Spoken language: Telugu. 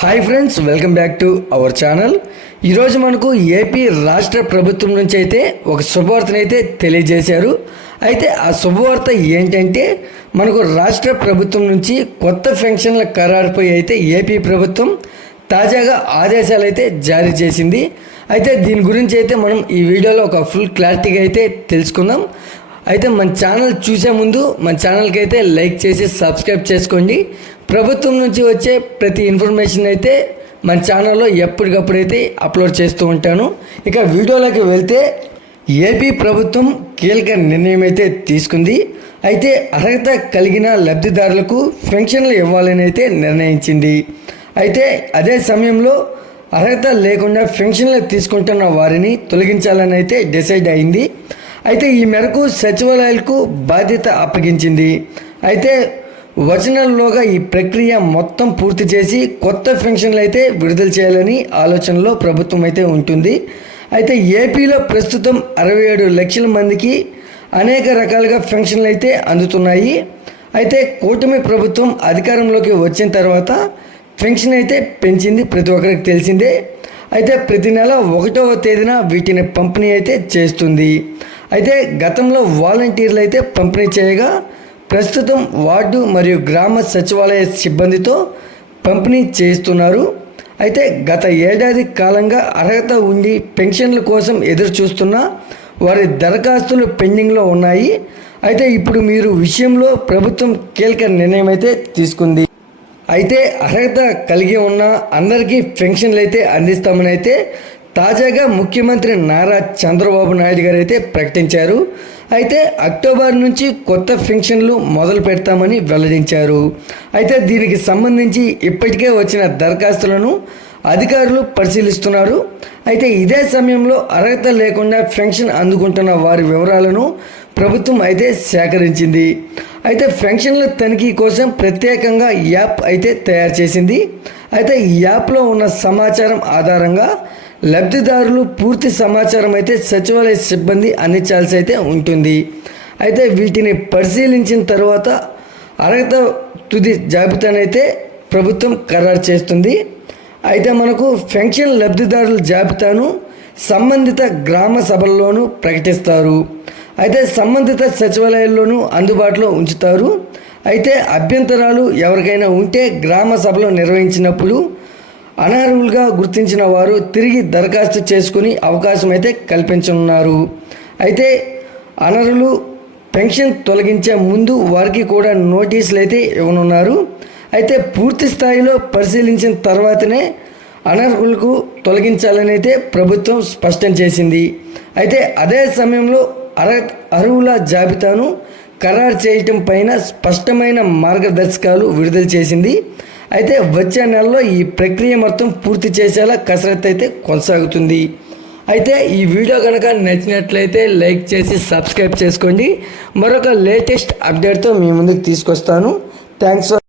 Hi friends, welcome back to our channel. ఈరోజు మనకు ఏపీ రాష్ట్ర ప్రభుత్వం నుంచి అయితే ఒక శుభవార్తను అయితే తెలియజేశారు. అయితే ఆ శుభవార్త ఏంటంటే మనకు రాష్ట్ర ప్రభుత్వం నుంచి కొత్త పెన్షన్ల ఖరారుపై అయితే ఏపీ ప్రభుత్వం తాజాగా ఆదేశాలు అయితే జారీ చేసింది. అయితే దీని గురించి అయితే మనం ఈ వీడియోలో ఒక ఫుల్ క్లారిటీగా అయితే తెలుసుకుందాం. అయితే మన ఛానల్ చూసే ముందు మన ఛానల్కి అయితే లైక్ చేసి సబ్స్క్రైబ్ చేసుకోండి. ప్రభుత్వం నుంచి వచ్చే ప్రతి ఇన్ఫర్మేషన్ అయితే మన ఛానల్లో ఎప్పటికప్పుడు అయితే అప్లోడ్ చేస్తూ ఉంటాను. ఇక వీడియోలోకి వెళ్తే ఏపీ ప్రభుత్వం కీలక నిర్ణయం అయితే తీసుకుంది. అయితే అర్హత కలిగిన లబ్ధిదారులకు పెన్షన్లు ఇవ్వాలని అయితే నిర్ణయించింది. అయితే అదే సమయంలో అర్హత లేకుండా పెన్షన్లు తీసుకుంటున్న వారిని తొలగించాలని అయితే డిసైడ్ అయింది. అయితే ఈ మేరకు సచివాలయాలకు బాధ్యత అప్పగించింది. అయితే వచనాల్లోగా ఈ ప్రక్రియ మొత్తం పూర్తి చేసి కొత్త పెన్షన్లు అయితే విడుదల చేయాలని ఆలోచనలో ప్రభుత్వం అయితే ఉంటుంది. అయితే ఏపీలో ప్రస్తుతం 67 లక్షల మందికి అనేక రకాలుగా పెన్షన్లు అయితే అందుతున్నాయి. అయితే కూటమి ప్రభుత్వం అధికారంలోకి వచ్చిన తర్వాత పెన్షన్ అయితే పెంచింది, ప్రతి ఒక్కరికి తెలిసిందే. అయితే ప్రతి నెల 1వ తేదీన వీటిని పంపిణీ అయితే చేస్తుంది. అయితే గతంలో వాలంటీర్లు అయితే పంపిణీ చేయగా ప్రస్తుతం వార్డు మరియు గ్రామ సచివాలయ సిబ్బందితో పంపిణీ చేస్తున్నారు. అయితే గత ఏడాది కాలంగా అర్హత ఉండి పెన్షన్ల కోసం ఎదురు చూస్తున్న వారి దరఖాస్తులు పెండింగ్లో ఉన్నాయి. అయితే ఇప్పుడు మీరు విషయంలో ప్రభుత్వం కీలక నిర్ణయం అయితే తీసుకుంది. అయితే అర్హత కలిగి ఉన్న అందరికీ పెన్షన్లు అయితే అందిస్తామని అయితే తాజాగా ముఖ్యమంత్రి నారా చంద్రబాబు నాయుడు గారు అయితే ప్రకటించారు. అయితే అక్టోబర్ నుంచి కొత్త పెన్షన్లు మొదలు పెడతామని వెల్లడించారు. అయితే దీనికి సంబంధించి ఇప్పటికే వచ్చిన దరఖాస్తులను అధికారులు పరిశీలిస్తున్నారు. అయితే ఇదే సమయంలో అర్హత లేకుండా పెన్షన్ అందుకుంటున్న వారి వివరాలను ప్రభుత్వం అయితే సేకరించింది. అయితే పెన్షన్ల తనిఖీ కోసం ప్రత్యేకంగా యాప్ అయితే తయారు చేసింది. అయితే ఈ యాప్లో ఉన్న సమాచారం ఆధారంగా లబ్ధిదారులు పూర్తి సమాచారం అయితే సచివాలయ సిబ్బంది అందించాల్సి అయితే ఉంటుంది. అయితే వీటిని పరిశీలించిన తర్వాత అర్హత తుది జాబితానైతే ప్రభుత్వం ఖరారు చేస్తుంది. అయితే మనకు పెన్షన్ లబ్ధిదారుల జాబితాను సంబంధిత గ్రామ సభల్లోనూ ప్రకటిస్తారు. అయితే సంబంధిత సచివాలయాల్లోనూ అందుబాటులో ఉంచుతారు. అయితే అభ్యంతరాలు ఎవరికైనా ఉంటే గ్రామ సభలో నిర్వహించినప్పుడు అనర్హులుగా గుర్తించిన వారు తిరిగి దరఖాస్తు చేసుకుని అవకాశం అయితే కల్పించనున్నారు. అయితే అనర్హులు పెన్షన్ తొలగించే ముందు వారికి కూడా నోటీసులు అయితే ఇవ్వనున్నారు. అయితే పూర్తి స్థాయిలో పరిశీలించిన తర్వాతనే అనర్హులకు తొలగించాలని అయితే ప్రభుత్వం స్పష్టం చేసింది. అయితే అదే సమయంలో అర్హుల జాబితాను ఖరారు చేయటం పైన స్పష్టమైన మార్గదర్శకాలు విడుదల చేసింది. అయితే వచ్చే నెలలో ఈ ప్రక్రియ మొత్తం పూర్తి చేసేలా కసరత్తు అయితే కొనసాగుతుంది. అయితే ఈ వీడియో కనుక నచ్చినట్లయితే లైక్ చేసి సబ్స్క్రైబ్ చేసుకోండి. మరొక లేటెస్ట్ అప్డేట్తో మీ ముందుకు తీసుకొస్తాను. Thanks for